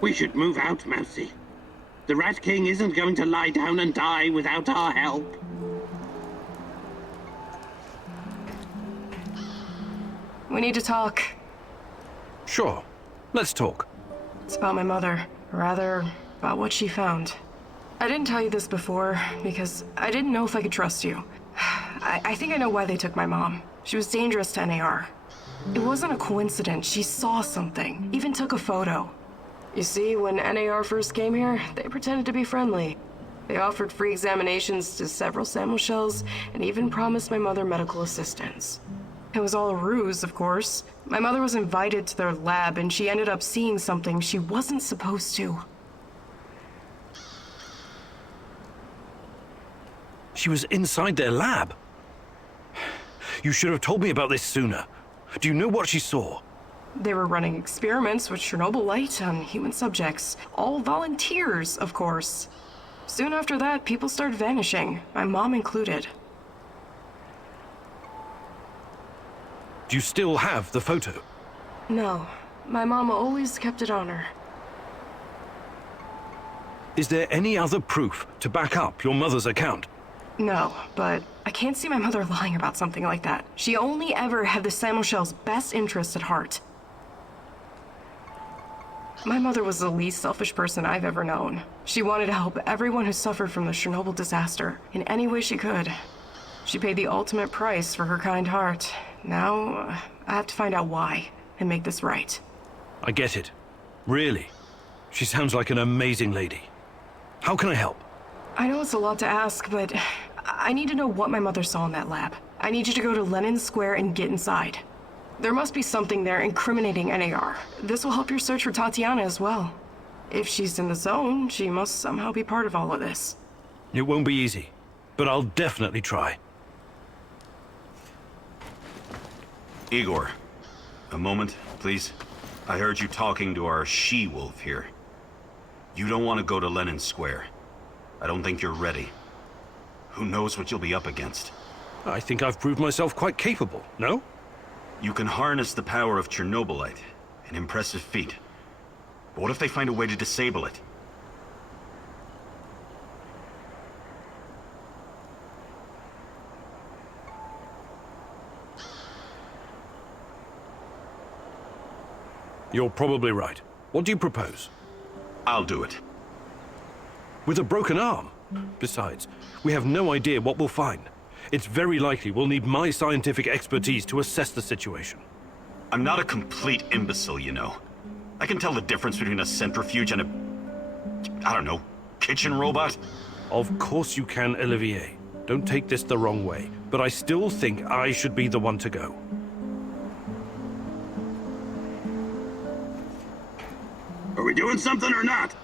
We should move out, Mousy. The Rat King isn't going to lie down and die without our help. We need to talk. Sure. Let's talk. It's about my mother. Rather, about what she found. I didn't tell you this before, because I didn't know if I could trust you. I think I know why they took my mom. She was dangerous to NAR. It wasn't a coincidence. She saw something, even took a photo. You see, when NAR first came here, they pretended to be friendly. They offered free examinations to several sample shells, and even promised my mother medical assistance. It was all a ruse, of course. My mother was invited to their lab, and she ended up seeing something she wasn't supposed to. She was inside their lab. You should have told me about this sooner. Do you know what she saw? They were running experiments with Chernobylite on human subjects. All volunteers, of course. Soon after that, people started vanishing, my mom included. Do you still have the photo? No, my mom always kept it on her. Is there any other proof to back up your mother's account? No, but I can't see my mother lying about something like that. She only ever had the Samuelshell's best interests at heart. My mother was the least selfish person I've ever known. She wanted to help everyone who suffered from the Chernobyl disaster in any way she could. She paid the ultimate price for her kind heart. Now, I have to find out why and make this right. I get it. Really. She sounds like an amazing lady. How can I help? I know it's a lot to ask, but I need to know what my mother saw in that lab. I need you to go to Lenin Square and get inside. There must be something there incriminating NAR. This will help your search for Tatiana as well. If she's in the zone, she must somehow be part of all of this. It won't be easy, but I'll definitely try. Igor, a moment, please. I heard you talking to our she-wolf here. You don't want to go to Lenin Square. I don't think you're ready. Who knows what you'll be up against? I think I've proved myself quite capable, no? You can harness the power of Chernobylite. An impressive feat. But what if they find a way to disable it? You're probably right. What do you propose? I'll do it. With a broken arm? Besides, we have no idea what we'll find. It's very likely we'll need my scientific expertise to assess the situation. I'm not a complete imbecile, you know. I can tell the difference between a centrifuge and I don't know, kitchen robot. Of course you can, Olivier. Don't take this the wrong way, but I still think I should be the one to go. Are we doing something or not?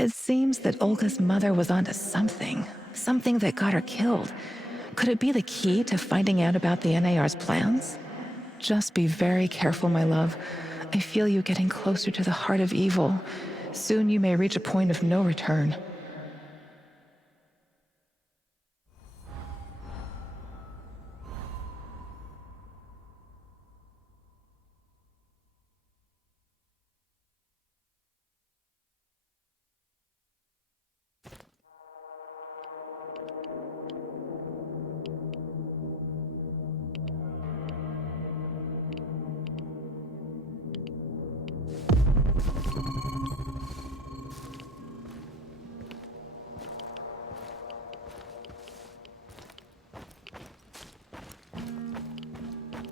It seems that Olga's mother was onto something. Something that got her killed. Could it be the key to finding out about the NAR's plans? Just be very careful, my love. I feel you getting closer to the heart of evil. Soon you may reach a point of no return.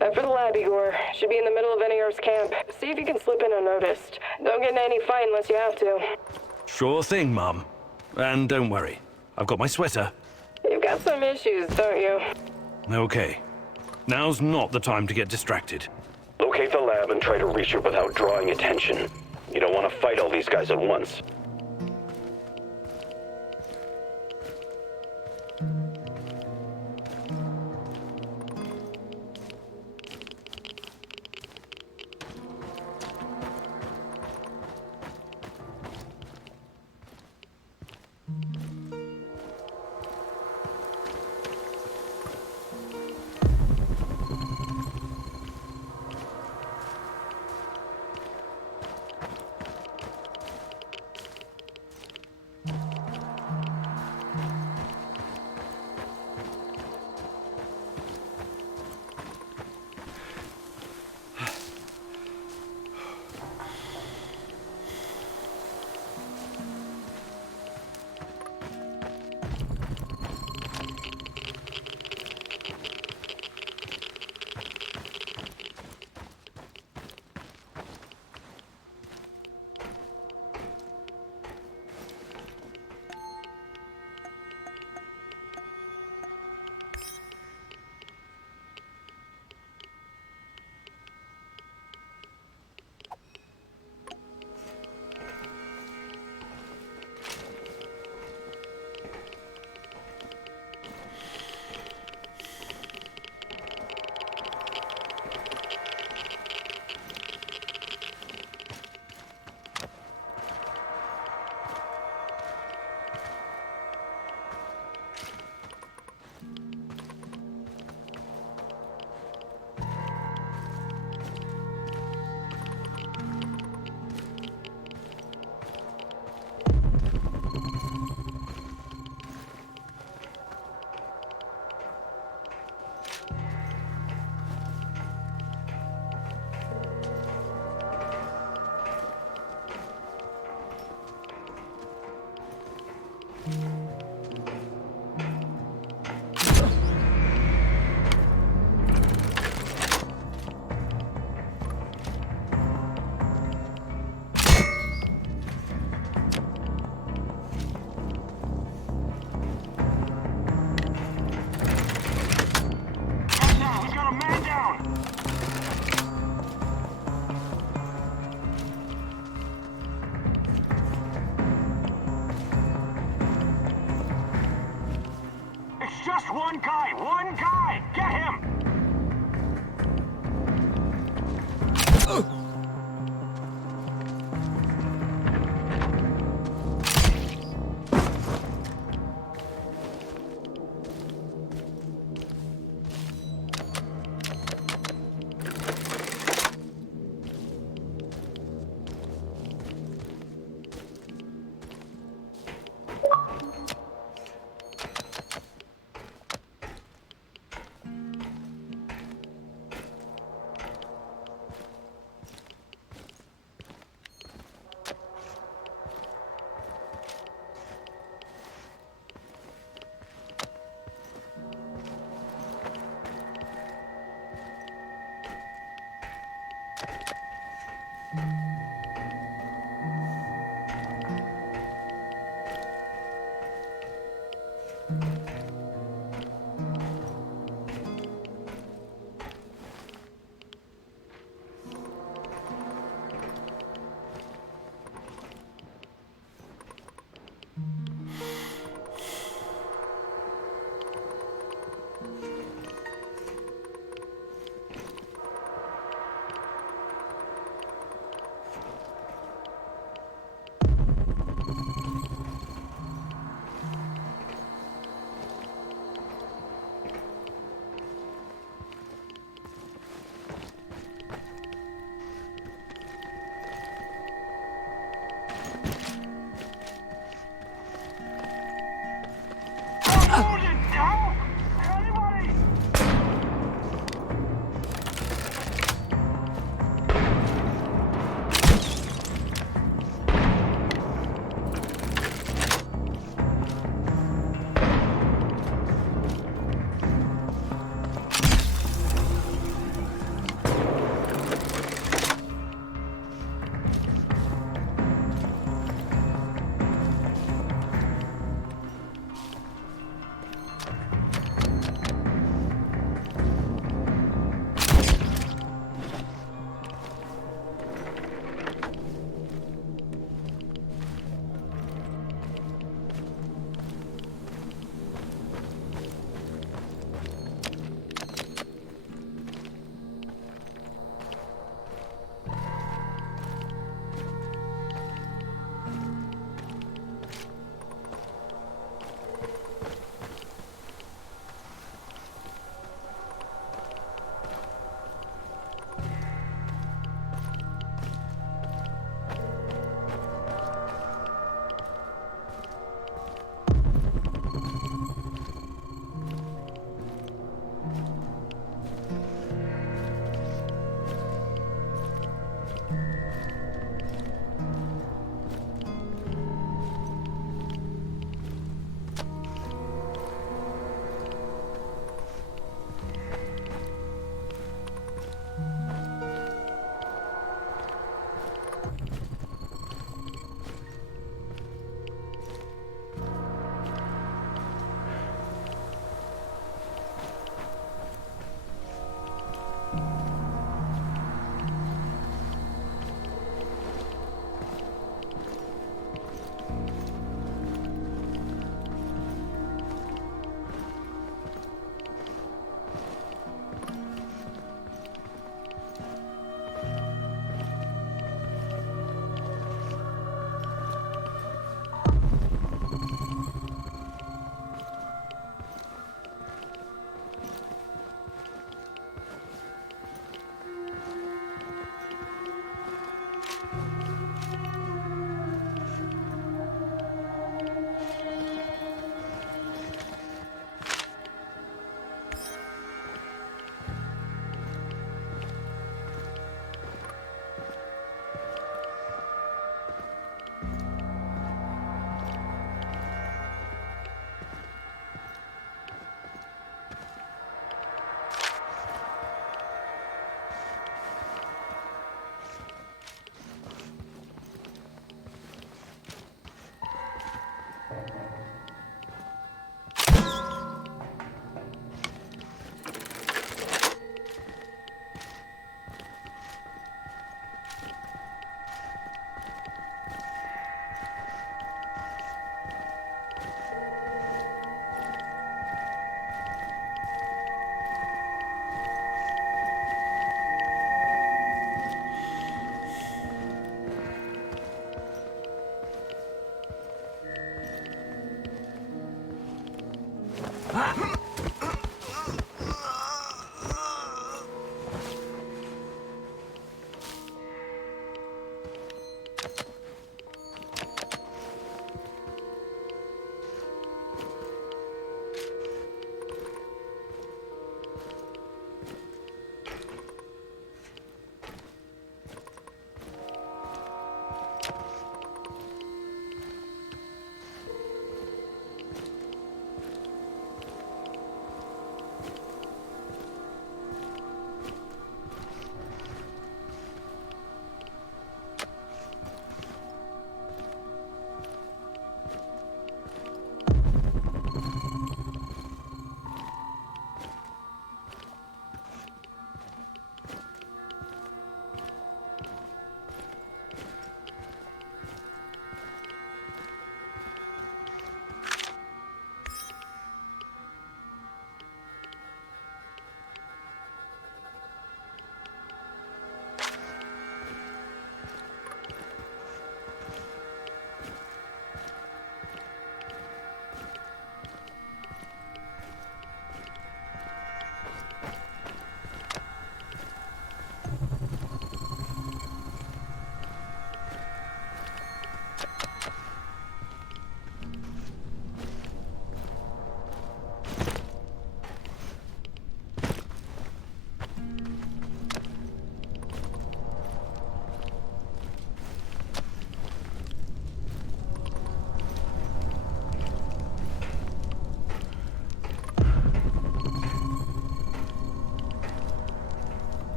Head for the lab, Igor. Should be in the middle of NAR's camp. See if you can slip in unnoticed. Don't get in any fight unless you have to. Sure thing, Mum. And don't worry, I've got my sweater. You've got some issues, don't you? Okay. Now's not the time to get distracted. Locate the lab and try to reach it without drawing attention. You don't want to fight all these guys at once.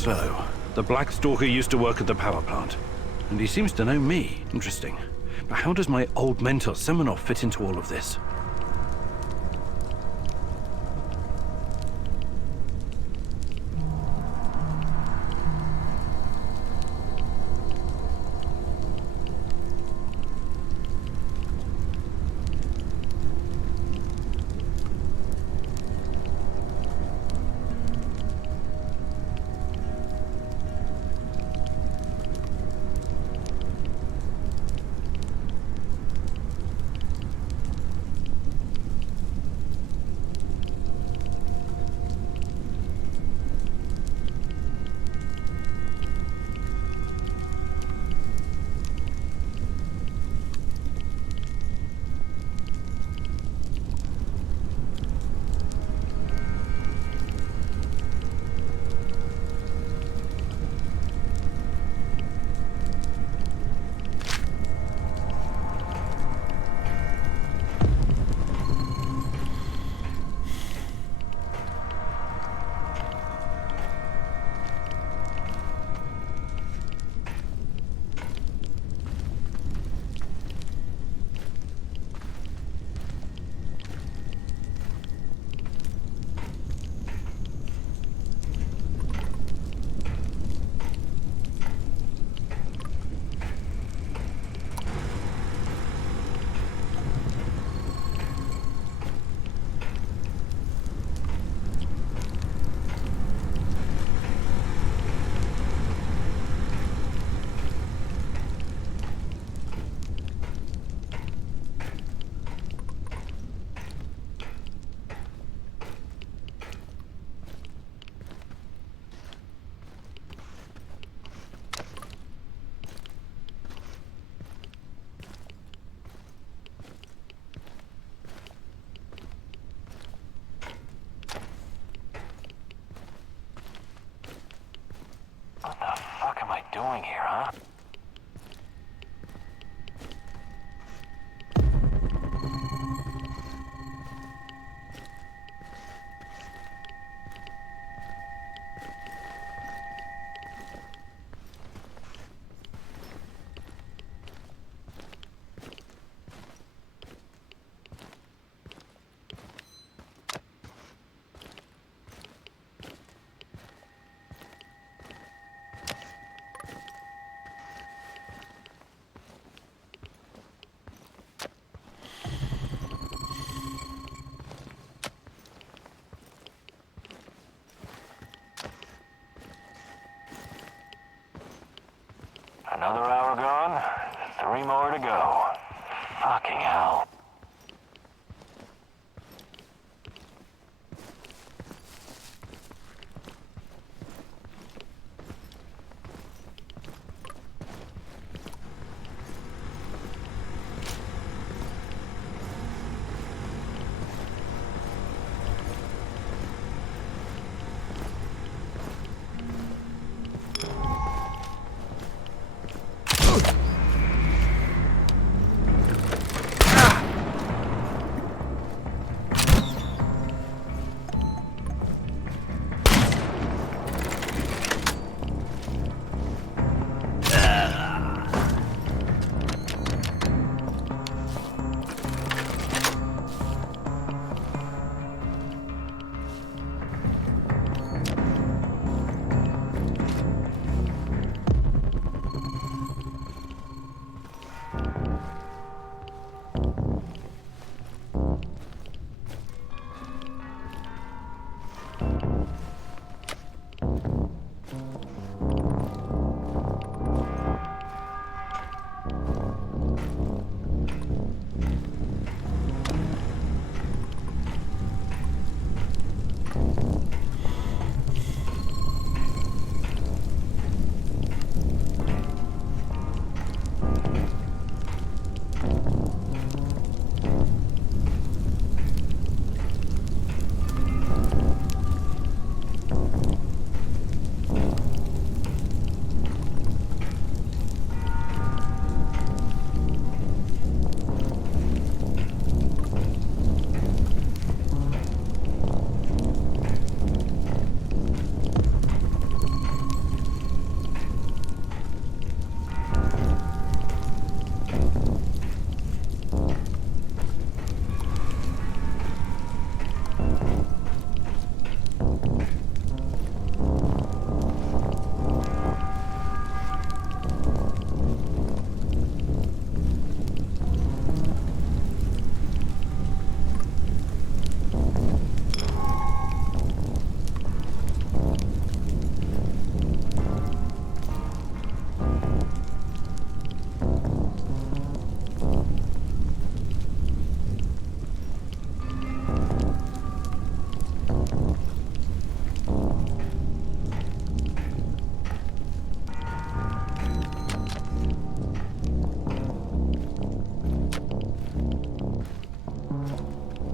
So, the Black Stalker used to work at the power plant, and he seems to know me. Interesting. But how does my old mentor Semenov fit into all of this? Another hour gone, 3 more to go. Fucking hell.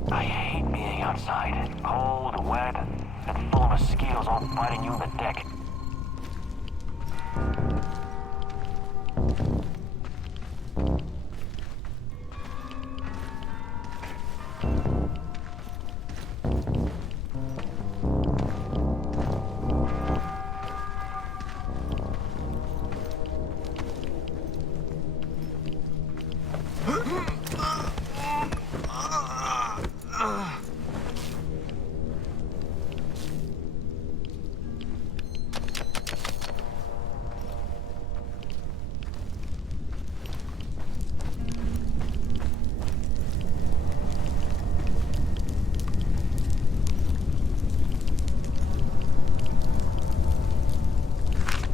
I hate being outside. Cold, wet, and full of mosquitoes all biting you in the deck.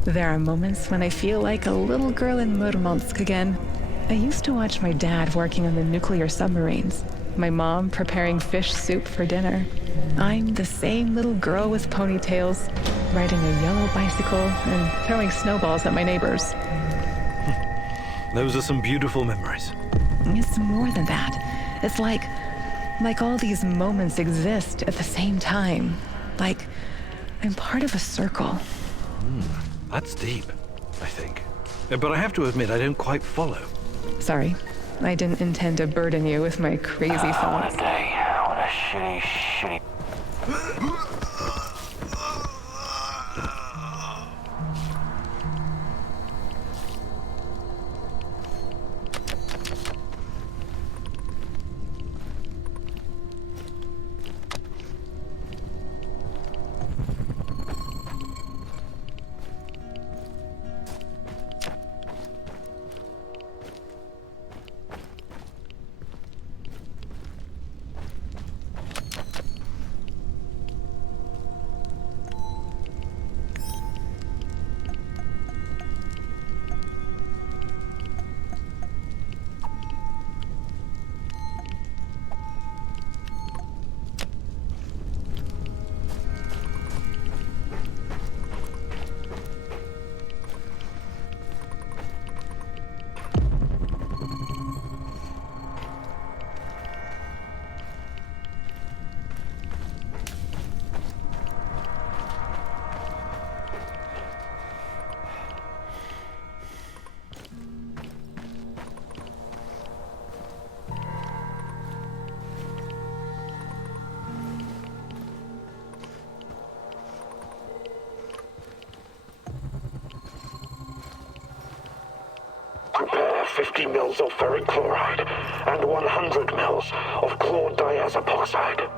There are moments when I feel like a little girl in Murmansk again. I used to watch my dad working on the nuclear submarines, my mom preparing fish soup for dinner. I'm the same little girl with ponytails, riding a yellow bicycle and throwing snowballs at my neighbors. Those are some beautiful memories. It's more than that. It's like all these moments exist at the same time. Like I'm part of a circle. That's deep, I think. But I have to admit, I don't quite follow. Sorry, I didn't intend to burden you with my crazy What thoughts. a day. What a shitty... have 50 mils of ferric chloride and 100 mils of chlordiazepoxide.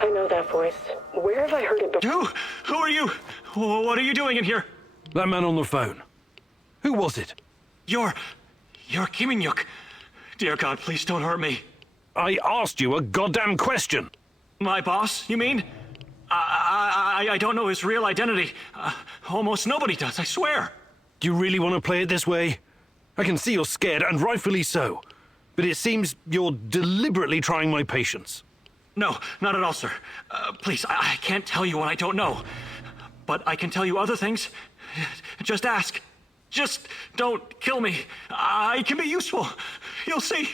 I know that voice. Where have I heard it before? Who are you? What are you doing in here? That man on the phone. Who was it? You're Kim In-yuk. Dear God, please don't hurt me. I asked you a goddamn question. My boss, you mean? I don't know his real identity. Almost nobody does, I swear. Do you really want to play it this way? I can see you're scared, and rightfully so. But it seems you're deliberately trying my patience. No, not at all, sir. Please, I can't tell you what I don't know. But I can tell you other things. Just ask. Just don't kill me. I can be useful. You'll see.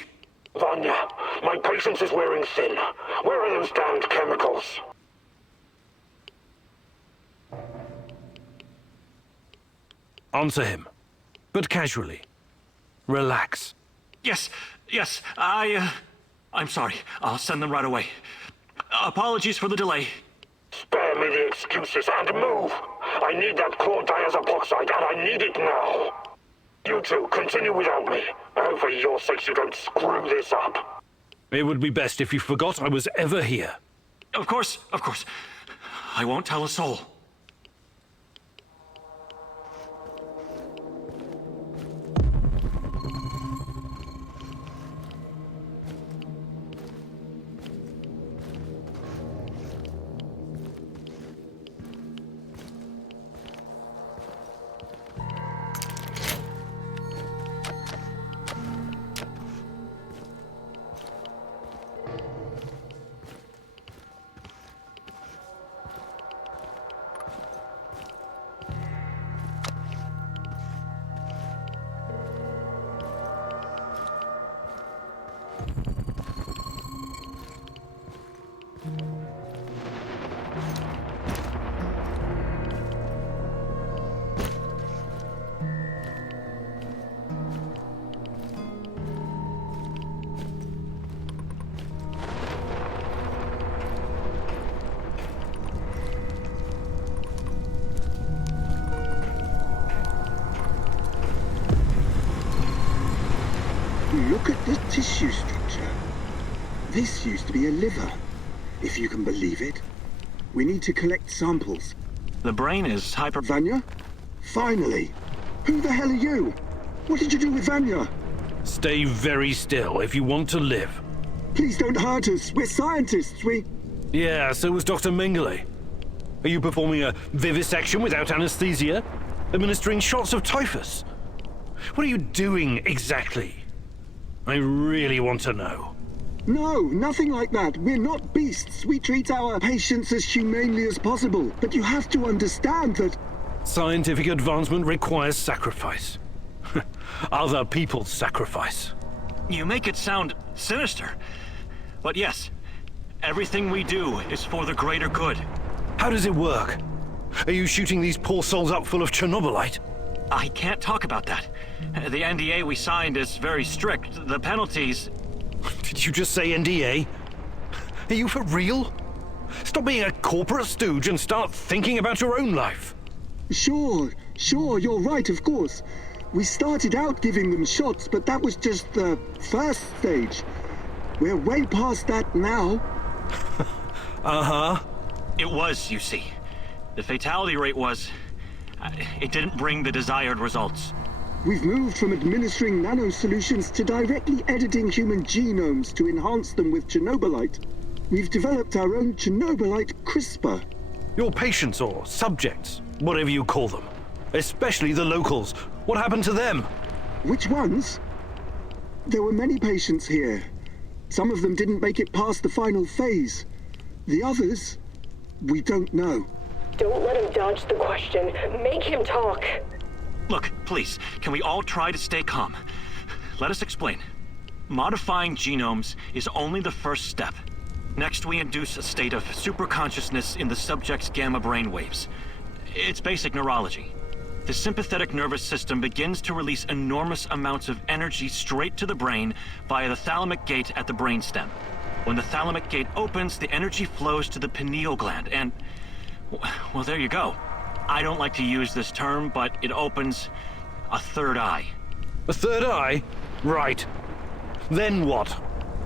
Vanya, my patience is wearing thin. Where are those damned chemicals? Answer him, but casually. Relax. Yes, I'm sorry. I'll send them right away. Apologies for the delay. Spare me the excuses and move! I need that chlordiazepoxide, and I need it now! You two, continue without me. I hope for your sakes you don't screw this up. It would be best if you forgot I was ever here. Of course. I won't tell a soul. Look at the tissue structure. This used to be a liver, if you can believe it. We need to collect samples. The brain is Vanya? Finally! Who the hell are you? What did you do with Vanya? Stay very still if you want to live. Please don't hurt us. We're scientists. Yeah, so was Dr. Mengele. Are you performing a vivisection without anesthesia? Administering shots of typhus? What are you doing exactly? I really want to know. No, nothing like that. We're not beasts. We treat our patients as humanely as possible. But you have to understand that... Scientific advancement requires sacrifice. Other people's sacrifice. You make it sound sinister. But yes, everything we do is for the greater good. How does it work? Are you shooting these poor souls up full of Chernobylite? I can't talk about that. The NDA we signed is very strict. The penalties... Did you just say NDA? Are you for real? Stop being a corporate stooge and start thinking about your own life. Sure, you're right, of course. We started out giving them shots, but that was just the first stage. We're way past that now. Uh-huh. It was, you see. The fatality rate was... it didn't bring the desired results. We've moved from administering nanosolutions to directly editing human genomes to enhance them with Chernobylite. We've developed our own Chernobylite CRISPR. Your patients or subjects, whatever you call them. Especially the locals. What happened to them? Which ones? There were many patients here. Some of them didn't make it past the final phase. The others, we don't know. Don't let him dodge the question. Make him talk. Look, please, can we all try to stay calm? Let us explain. Modifying genomes is only the first step. Next, we induce a state of superconsciousness in the subject's gamma brainwaves. It's basic neurology. The sympathetic nervous system begins to release enormous amounts of energy straight to the brain via the thalamic gate at the brainstem. When the thalamic gate opens, the energy flows to the pineal gland and... well, there you go. I don't like to use this term, but it opens a third eye. A third eye? Right. Then what?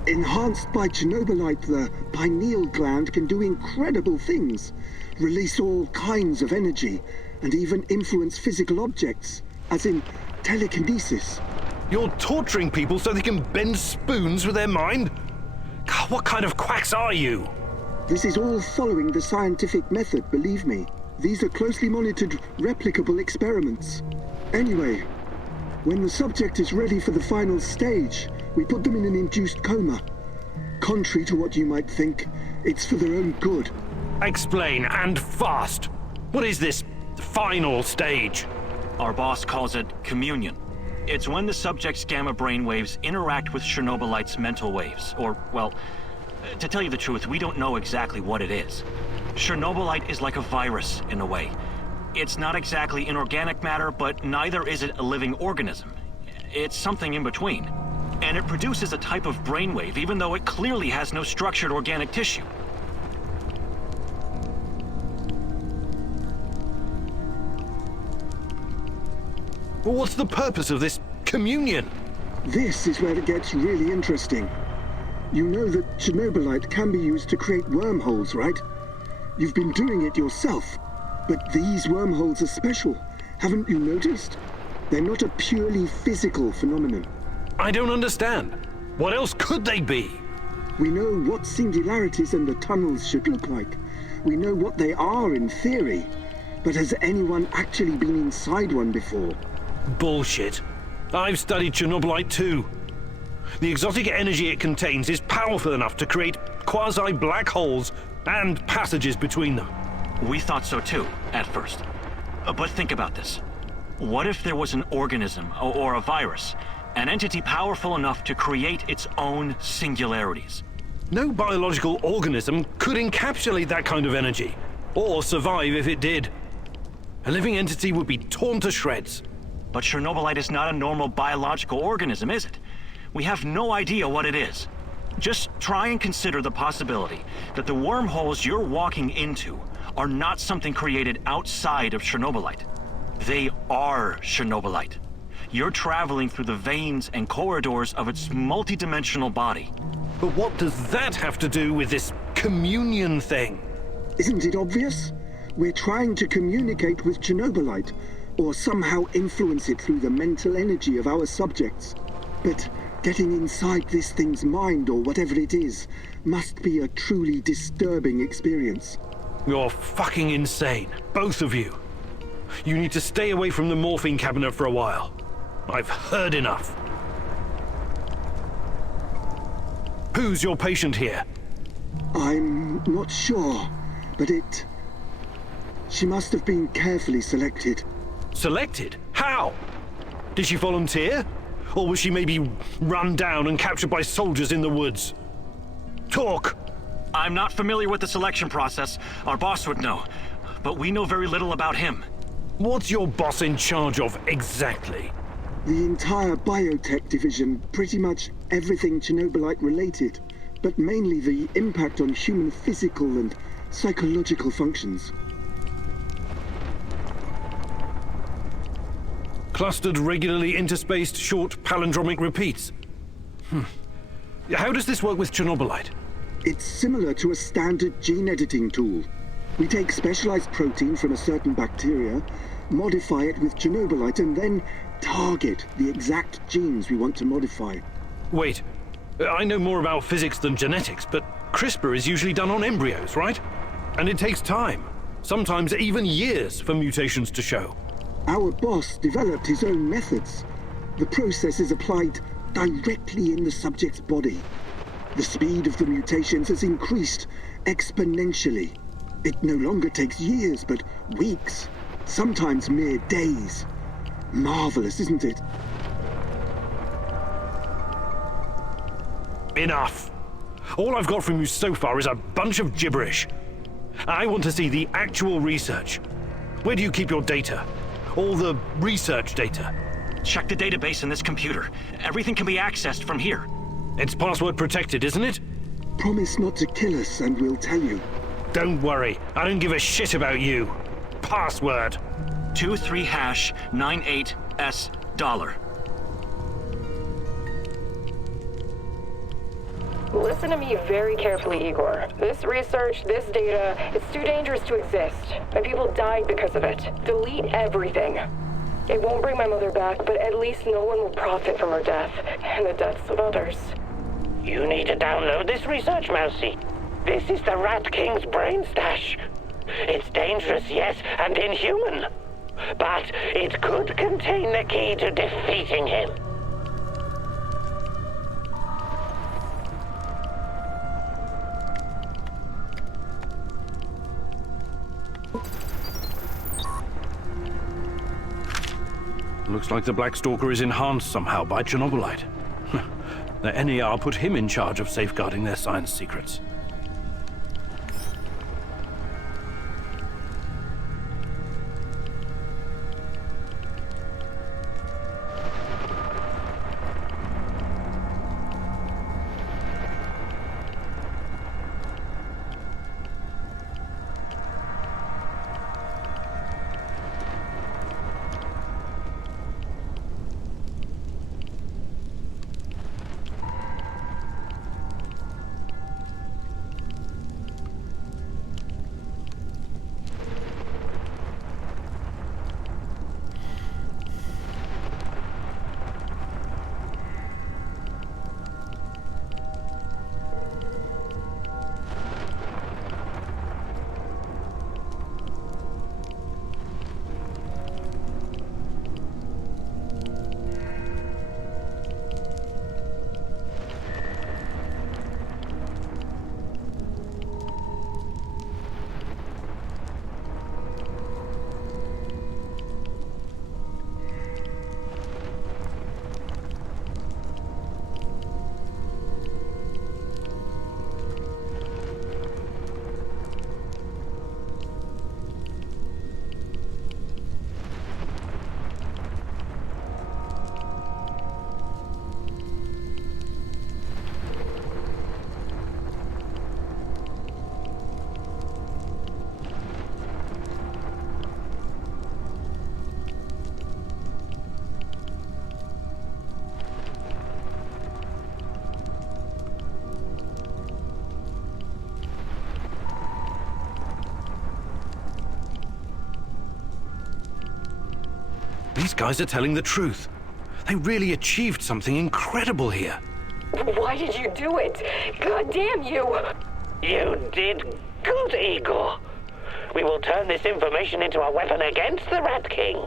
Enhanced by Chernobylite, the pineal gland can do incredible things. Release all kinds of energy, and even influence physical objects, as in telekinesis. You're torturing people so they can bend spoons with their mind? God, what kind of quacks are you? This is all following the scientific method, believe me. These are closely monitored, replicable experiments. Anyway, when the subject is ready for the final stage, we put them in an induced coma. Contrary to what you might think, it's for their own good. Explain, and fast. What is this final stage? Our boss calls it communion. It's when the subject's gamma brainwaves interact with Chernobylite's mental waves, or, well, to tell you the truth, we don't know exactly what it is. Chernobylite is like a virus, in a way. It's not exactly inorganic matter, but neither is it a living organism. It's something in between. And it produces a type of brainwave, even though it clearly has no structured organic tissue. Well, what's the purpose of this communion? This is where it gets really interesting. You know that Chernobylite can be used to create wormholes, right? You've been doing it yourself. But these wormholes are special. Haven't you noticed? They're not a purely physical phenomenon. I don't understand. What else could they be? We know what singularities and the tunnels should look like. We know what they are in theory. But has anyone actually been inside one before? Bullshit. I've studied Chernobylite too. The exotic energy it contains is powerful enough to create quasi-black holes and passages between them. We thought so too, at first. But think about this. What if there was an organism, or a virus, an entity powerful enough to create its own singularities? No biological organism could encapsulate that kind of energy, or survive if it did. A living entity would be torn to shreds. But Chernobylite is not a normal biological organism, is it? We have no idea what it is. Just try and consider the possibility that the wormholes you're walking into are not something created outside of Chernobylite. They are Chernobylite. You're traveling through the veins and corridors of its multidimensional body. But what does that have to do with this communion thing? Isn't it obvious? We're trying to communicate with Chernobylite, or somehow influence it through the mental energy of our subjects. But getting inside this thing's mind, or whatever it is, must be a truly disturbing experience. You're fucking insane, both of you. You need to stay away from the morphine cabinet for a while. I've heard enough. Who's your patient here? I'm not sure, but she must have been carefully selected. Selected? How? Did she volunteer? Or was she maybe run down and captured by soldiers in the woods? Talk! I'm not familiar with the selection process. Our boss would know. But we know very little about him. What's your boss in charge of exactly? The entire biotech division, pretty much everything Chernobylite related, but mainly the impact on human physical and psychological functions. Clustered, regularly interspaced, short palindromic repeats. How does this work with Chernobylite? It's similar to a standard gene editing tool. We take specialized protein from a certain bacteria, modify it with Chernobylite, and then target the exact genes we want to modify. Wait, I know more about physics than genetics, but CRISPR is usually done on embryos, right? And it takes time, sometimes even years, for mutations to show. Our boss developed his own methods. The process is applied directly in the subject's body. The speed of the mutations has increased exponentially. It no longer takes years, but weeks, sometimes mere days. Marvelous, isn't it? Enough. All I've got from you so far is a bunch of gibberish. I want to see the actual research. Where do you keep your data? All the research data? Check the database in this computer. Everything can be accessed from here. It's password protected, isn't it? Promise not to kill us and we'll tell you. Don't worry, I don't give a shit about you. Password. 23#98S$. Listen to me very carefully, Igor. This research, this data, it's too dangerous to exist. My people died because of it. Delete everything. It won't bring my mother back, but at least no one will profit from her death, and the deaths of others. You need to download this research, Mousy. This is the Rat King's brain stash. It's dangerous, yes, and inhuman. But it could contain the key to defeating him. Looks like the Black Stalker is enhanced somehow by Chernobylite. The NER put him in charge of safeguarding their science secrets. These guys are telling the truth. They really achieved something incredible here. Why did you do it? God damn you! You did good, Igor. We will turn this information into a weapon against the Rat King.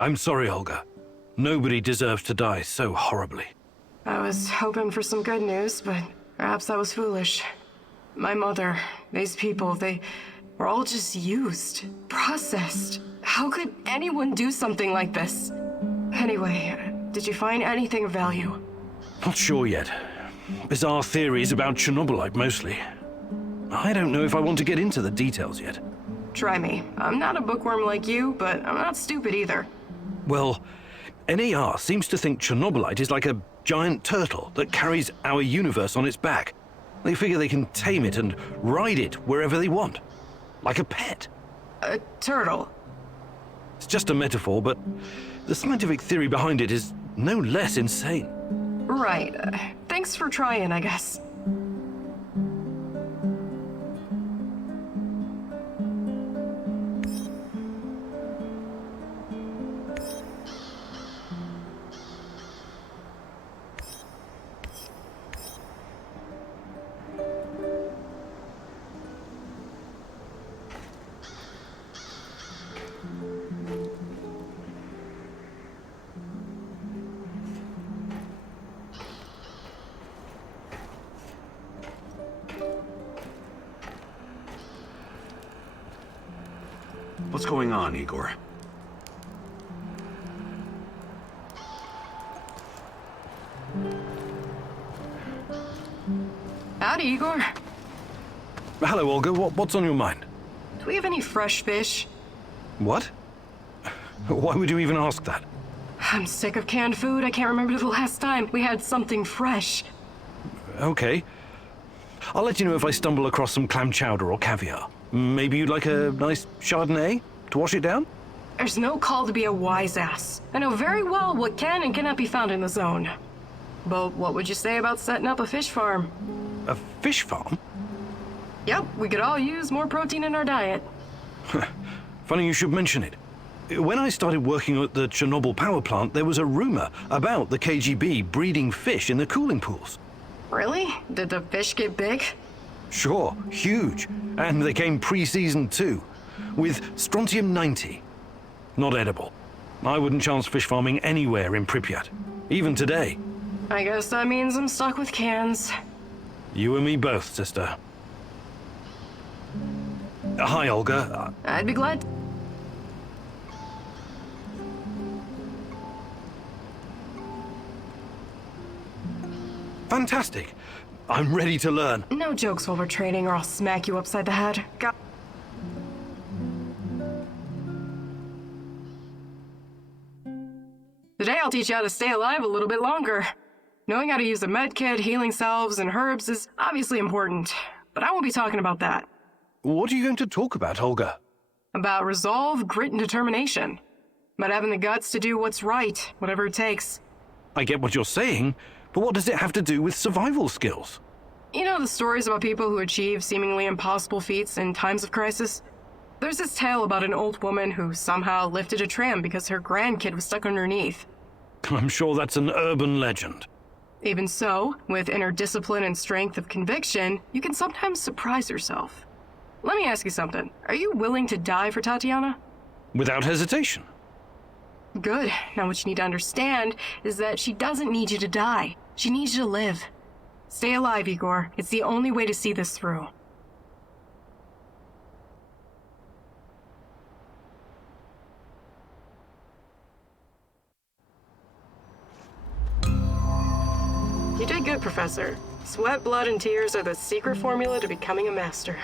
I'm sorry, Olga. Nobody deserves to die so horribly. I was hoping for some good news, but perhaps I was foolish. My mother, these people, they were all just used, processed. How could anyone do something like this? Anyway, did you find anything of value? Not sure yet. Bizarre theories about Chernobylite, mostly. I don't know if I want to get into the details yet. Try me. I'm not a bookworm like you, but I'm not stupid either. Well, NAR seems to think Chernobylite is like a giant turtle that carries our universe on its back. They figure they can tame it and ride it wherever they want. Like a pet. A turtle? It's just a metaphor, but the scientific theory behind it is no less insane. Right. Thanks for trying, I guess. What's going on, Igor? Howdy, Igor. Hello, Olga. What's on your mind? Do we have any fresh fish? What? Why would you even ask that? I'm sick of canned food. I can't remember the last time we had something fresh. Okay. I'll let you know if I stumble across some clam chowder or caviar. Maybe you'd like a nice Chardonnay to wash it down? There's no call to be a wise ass. I know very well what can and cannot be found in the zone. But what would you say about setting up a fish farm? A fish farm? Yep, we could all use more protein in our diet. Funny you should mention it. When I started working at the Chernobyl power plant, there was a rumor about the KGB breeding fish in the cooling pools. Really? Did the fish get big? Sure, huge. And they came pre-seasoned too, with strontium-90. Not edible. I wouldn't chance fish farming anywhere in Pripyat, even today. I guess that means I'm stuck with cans. You and me both, sister. Hi, Olga. I'd be glad. Fantastic. I'm ready to learn. No jokes while we're training or I'll smack you upside the head. Today I'll teach you how to stay alive a little bit longer. Knowing how to use a med kit, healing salves, and herbs is obviously important, but I won't be talking about that. What are you going to talk about, Olga? About resolve, grit, and determination. About having the guts to do what's right, whatever it takes. I get what you're saying, but what does it have to do with survival skills? You know the stories about people who achieve seemingly impossible feats in times of crisis? There's this tale about an old woman who somehow lifted a tram because her grandkid was stuck underneath. I'm sure that's an urban legend. Even so, with inner discipline and strength of conviction, you can sometimes surprise yourself. Let me ask you something. Are you willing to die for Tatiana? Without hesitation. Good. Now what you need to understand is that she doesn't need you to die. She needs you to live. Stay alive, Igor. It's the only way to see this through. You did good, Professor. Sweat, blood, and tears are the secret formula to becoming a master.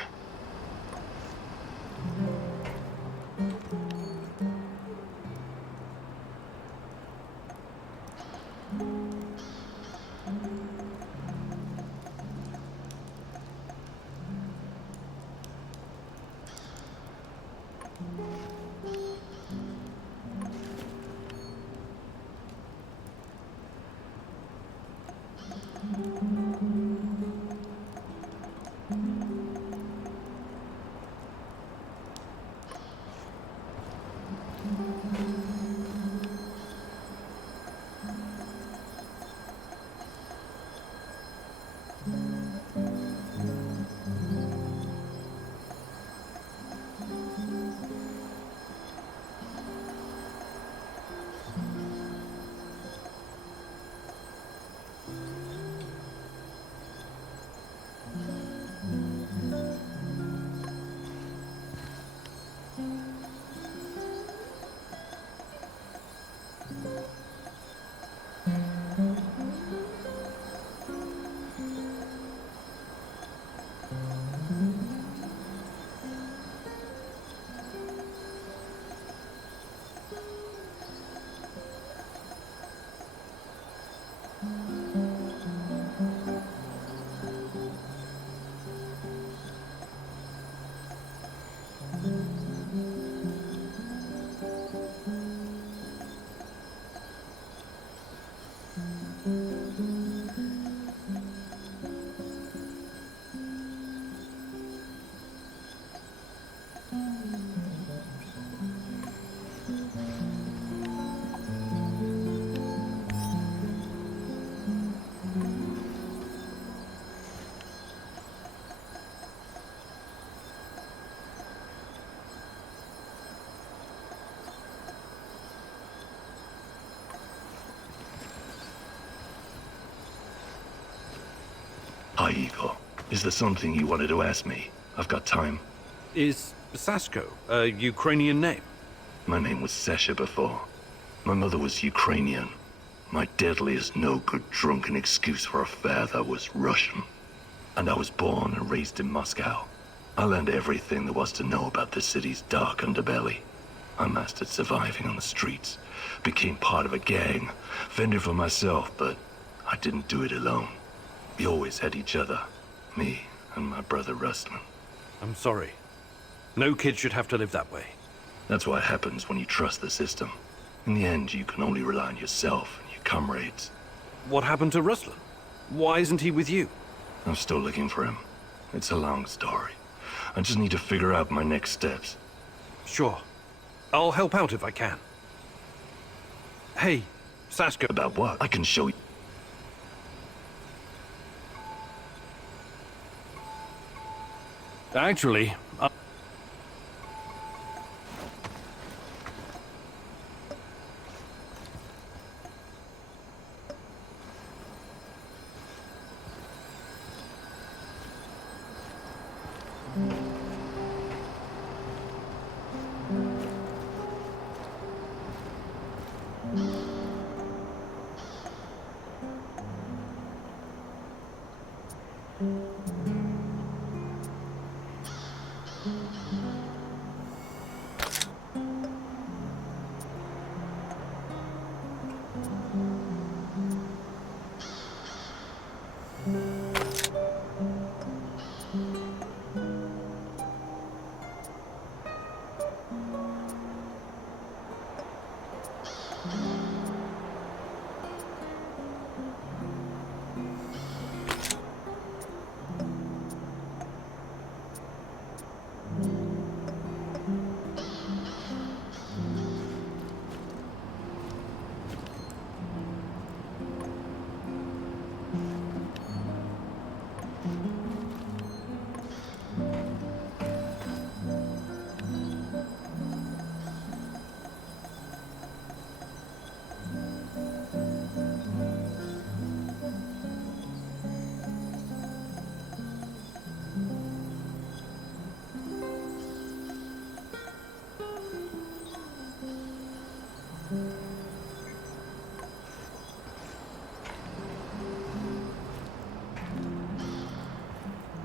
Hi, Igor. Is there something you wanted to ask me? I've got time. Is Sasko a Ukrainian name? My name was Sasha before. My mother was Ukrainian. My deadliest no-good drunken excuse for a father was Russian. And I was born and raised in Moscow. I learned everything there was to know about the city's dark underbelly. I mastered surviving on the streets, became part of a gang, fended for myself, but I didn't do it alone. We always had each other, me and my brother Rustman. I'm sorry. No kid should have to live that way. That's what happens when you trust the system. In the end, you can only rely on yourself and your comrades. What happened to Ruslan? Why isn't he with you? I'm still looking for him. It's a long story. I just need to figure out my next steps. Sure. I'll help out if I can. Hey, Sasko. About what? I can show you. Actually,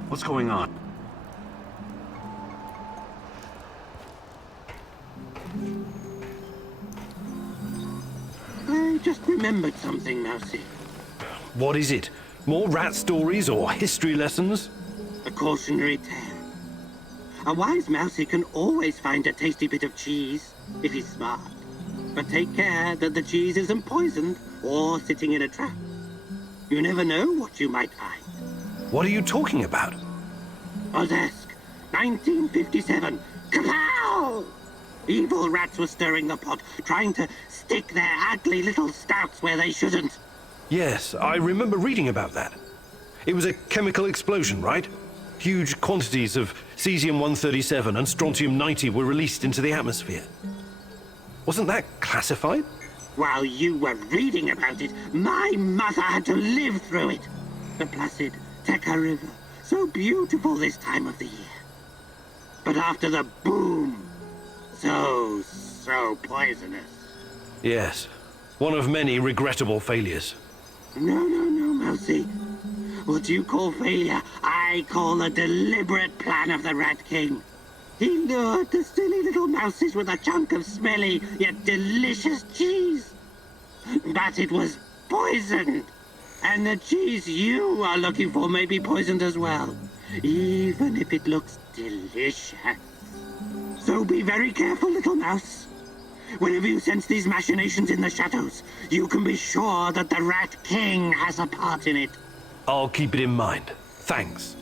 What's going on? I just remembered something, Mousy. what is it? More rat stories or history lessons? A cautionary tale. A wise Mousy can always find a tasty bit of cheese, if he's smart. But take care that the cheese isn't poisoned or sitting in a trap. You never know what you might find. What are you talking about? Odesk, 1957. Kapow! Evil rats were stirring the pot, trying to stick their ugly little snouts where they shouldn't. Yes, I remember reading about that. It was a chemical explosion, right? Huge quantities of cesium-137 and strontium-90 were released into the atmosphere. Wasn't that classified? While you were reading about it, my mother had to live through it. The placid Teka River, so beautiful this time of the year. But after the boom, so poisonous. Yes, one of many regrettable failures. No, Mousy. What you call failure, I call a deliberate plan of the Rat King. He lured the silly little mouses with a chunk of smelly yet delicious cheese. But it was poisoned. And the cheese you are looking for may be poisoned as well, even if it looks delicious. So be very careful, little mouse. Whenever you sense these machinations in the shadows, you can be sure that the Rat King has a part in it. I'll keep it in mind. Thanks.